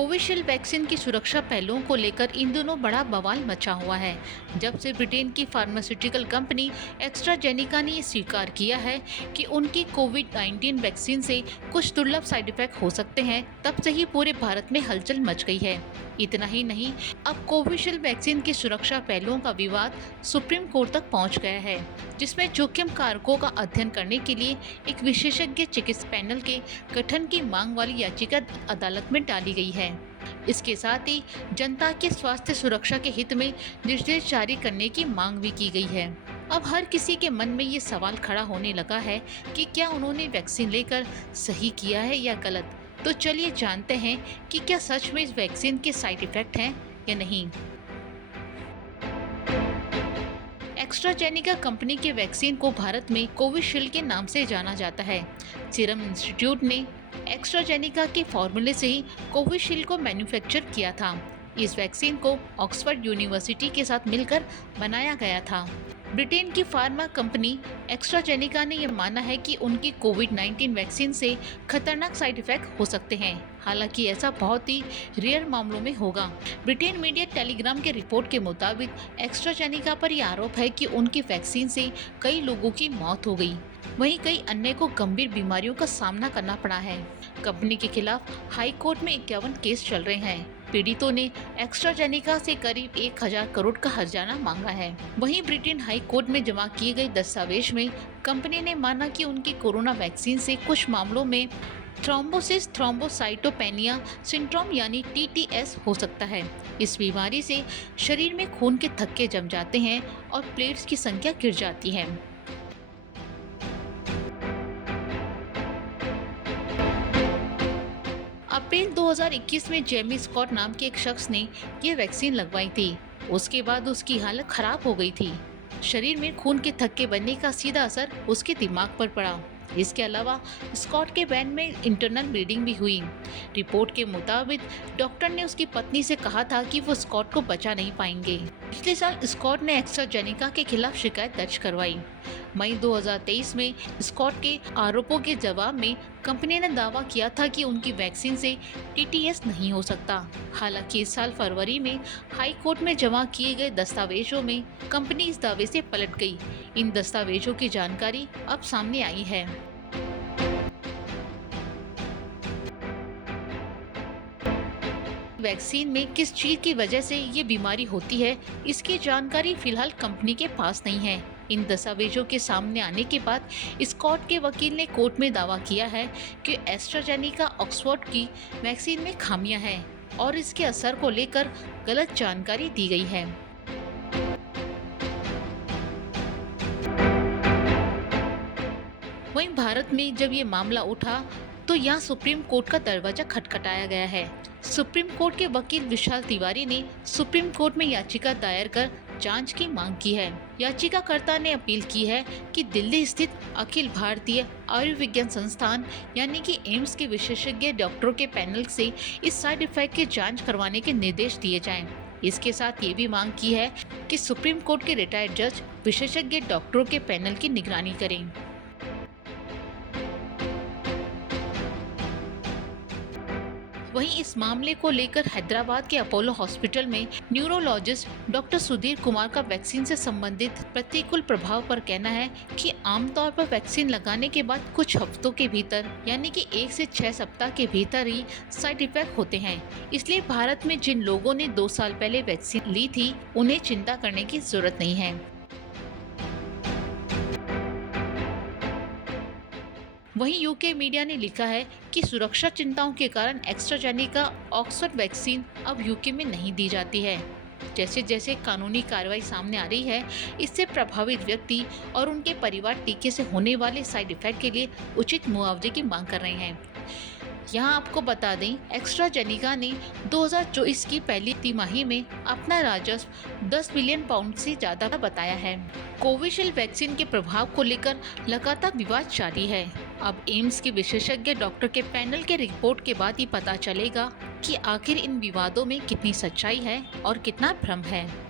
Covishield vaccine की सुरक्षा पहलुओं को लेकर इन दिनों बड़ा बवाल मचा हुआ है। जब से ब्रिटेन की फार्मास्यूटिकल कंपनी एस्ट्राजेनेका ने ये स्वीकार किया है कि उनकी कोविड-19 वैक्सीन से कुछ दुर्लभ साइड इफेक्ट हो सकते हैं, तब से ही पूरे भारत में हलचल मच गई है। इतना ही नहीं, अब कोविशील्ड वैक्सीन की सुरक्षा पहलुओं का विवाद सुप्रीम कोर्ट तक पहुंच गया है, जिसमें जोखिम कारकों का अध्ययन करने के लिए एक विशेषज्ञ चिकित्सा पैनल के गठन की मांग वाली याचिका अदालत में डाली गई है। इसके साथ ही जनता के स्वास्थ्य सुरक्षा के हित में निर्देश जारी करने की मांग भी की गई है। अब हर किसी के मन में ये सवाल खड़ा होने लगा है कि क्या उन्होंने वैक्सीन लेकर सही किया है या गलत। तो चलिए जानते हैं कि क्या सच में इस वैक्सीन के साइड इफेक्ट हैं या नहीं। एस्ट्राजेनेका कंपनी के वैक्सीन को भारत में कोविशील्ड के नाम से जाना जाता है। सीरम इंस्टीट्यूट ने एस्ट्राजेनेका के फॉर्मूले से ही कोविशील्ड को मैन्युफैक्चर किया था। इस वैक्सीन को ऑक्सफोर्ड यूनिवर्सिटी के साथ मिलकर बनाया गया था। ब्रिटेन की फार्मा कंपनी एस्ट्राजेनेका ने यह माना है कि उनकी कोविड-19 वैक्सीन से खतरनाक साइड इफेक्ट हो सकते हैं। हालांकि ऐसा बहुत ही रेयर मामलों में होगा। ब्रिटेन मीडिया टेलीग्राम के रिपोर्ट के मुताबिक एस्ट्राजेनेका पर यह आरोप है कि उनकी वैक्सीन से कई लोगों की मौत हो गई, वहीं कई अन्य को गंभीर बीमारियों का सामना करना पड़ा है। कंपनी के खिलाफ हाई कोर्ट में 51 केस चल रहे हैं। पीड़ितों ने एस्ट्राजेनेका से करीब 1000 करोड़ का हर्जाना मांगा है। वहीं ब्रिटेन हाई कोर्ट में जमा किए गए दस्तावेज में कंपनी ने माना कि उनकी कोरोना वैक्सीन से कुछ मामलों में थ्रोम्बोसिस थ्रोम्बोसाइटोपेनिया सिंड्रोम यानी TTS हो सकता है। इस बीमारी से शरीर में खून के थक्के जम जाते हैं और प्लेट्स की संख्या गिर जाती है। अप्रैल 2021 में जेमी स्कॉट नाम के एक शख्स ने ये वैक्सीन लगवाई थी। उसके बाद उसकी हालत खराब हो गई थी। शरीर में खून के थक्के बनने का सीधा असर उसके दिमाग पर पड़ा। इसके अलावा स्कॉट के ब्रेन में इंटरनल ब्लीडिंग भी हुई। रिपोर्ट के मुताबिक डॉक्टर ने उसकी पत्नी से कहा था कि वो स्कॉट को बचा नहीं पाएंगे। पिछले साल स्कॉट ने एस्ट्राजेनेका के खिलाफ शिकायत दर्ज करवाई। मई 2023 में स्कॉट के आरोपों के जवाब में कंपनी ने दावा किया था कि उनकी वैक्सीन से TTS नहीं हो सकता। हालांकि इस साल फरवरी में हाई कोर्ट में जमा किए गए दस्तावेजों में कंपनी इस दावे से पलट गई। इन दस्तावेजों की जानकारी अब सामने आई है। वैक्सीन में किस चीज की वजह से ये बीमारी होती है, इसकी जानकारी फिलहाल कंपनी के पास नहीं है। इन दस्तावेजों के सामने आने के बाद स्कॉट के वकील ने कोर्ट में दावा किया है कि एस्ट्राजेनेका ऑक्सफोर्ड की वैक्सीन में खामियां हैं और इसके असर को लेकर गलत जानकारी दी गई है। वहीं भारत में जब ये मामला उठा तो यहाँ सुप्रीम कोर्ट का दरवाजा खटखटाया गया है। सुप्रीम कोर्ट के वकील विशाल तिवारी ने सुप्रीम कोर्ट में याचिका दायर कर जांच की मांग की है। याचिकाकर्ता ने अपील की है कि दिल्ली स्थित अखिल भारतीय आयुर्विज्ञान संस्थान यानी कि एम्स के विशेषज्ञ डॉक्टरों के पैनल से इस साइड इफेक्ट की जांच करवाने के निर्देश दिए जाएं। इसके साथ ये भी मांग की है कि सुप्रीम कोर्ट के रिटायर्ड जज विशेषज्ञ डॉक्टरों के पैनल की निगरानी करें। वहीं इस मामले को लेकर हैदराबाद के अपोलो हॉस्पिटल में न्यूरोलॉजिस्ट डॉक्टर सुधीर कुमार का वैक्सीन से संबंधित प्रतिकूल प्रभाव पर कहना है कि आमतौर पर वैक्सीन लगाने के बाद कुछ हफ्तों के भीतर यानी कि 1 से 6 सप्ताह के भीतर ही साइड इफेक्ट होते हैं। इसलिए भारत में जिन लोगों ने 2 साल पहले वैक्सीन ली थी, उन्हें चिंता करने की जरूरत नहीं है। वहीं यूके मीडिया ने लिखा है कि सुरक्षा चिंताओं के कारण एस्ट्राजेनेका ऑक्सफोर्ड वैक्सीन अब यूके में नहीं दी जाती है। जैसे जैसे कानूनी कार्रवाई सामने आ रही है, इससे प्रभावित व्यक्ति और उनके परिवार टीके से होने वाले साइड इफेक्ट के लिए उचित मुआवजे की मांग कर रहे हैं। यहाँ आपको बता दें, एस्ट्राजेनेका ने 2024 की पहली तिमाही में अपना राजस्व 10 बिलियन पाउंड से ज्यादा बताया है। कोविशील्ड वैक्सीन के प्रभाव को लेकर लगातार विवाद जारी है। अब एम्स के विशेषज्ञ डॉक्टर के पैनल के रिपोर्ट के बाद ही पता चलेगा कि आखिर इन विवादों में कितनी सच्चाई है और कितना भ्रम है।